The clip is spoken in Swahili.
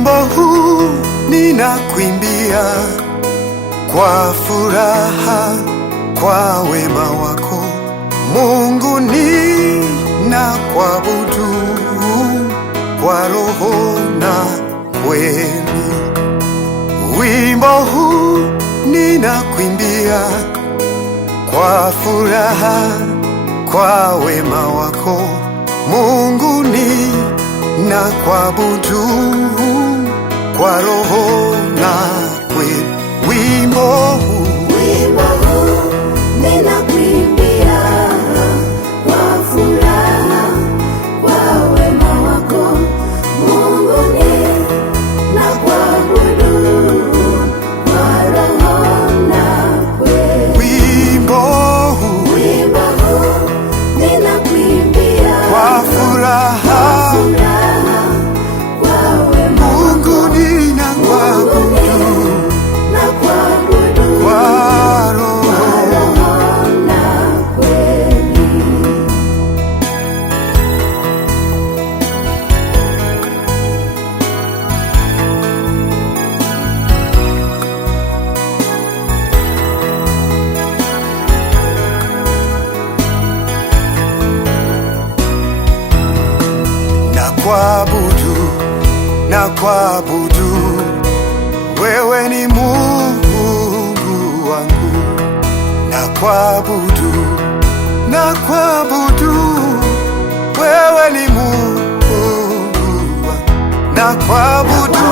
Wimbo huu ninakuimbia kwa furaha, kwa wema wako Mungu, ninakuabudu kwa roho na kweli. Wimbo huu ninakuimbia kwa furaha, kwa wema wako Mungu, ninakuabudu kwa roho na kweli. Wimbo huu ninakuimbia kwa furaha, kwa wema wako Mungu, ninakuabudu kwa roho na kweli. Wimbo huu ninakuimbia kwa furaha, kwa wema Mungu, ninakuabudu kwa roho na kweli. nakuabudu, wewe ni Mungu wangu. Nakuabudu, wewe ni Mungu wangu. Nakuabudu,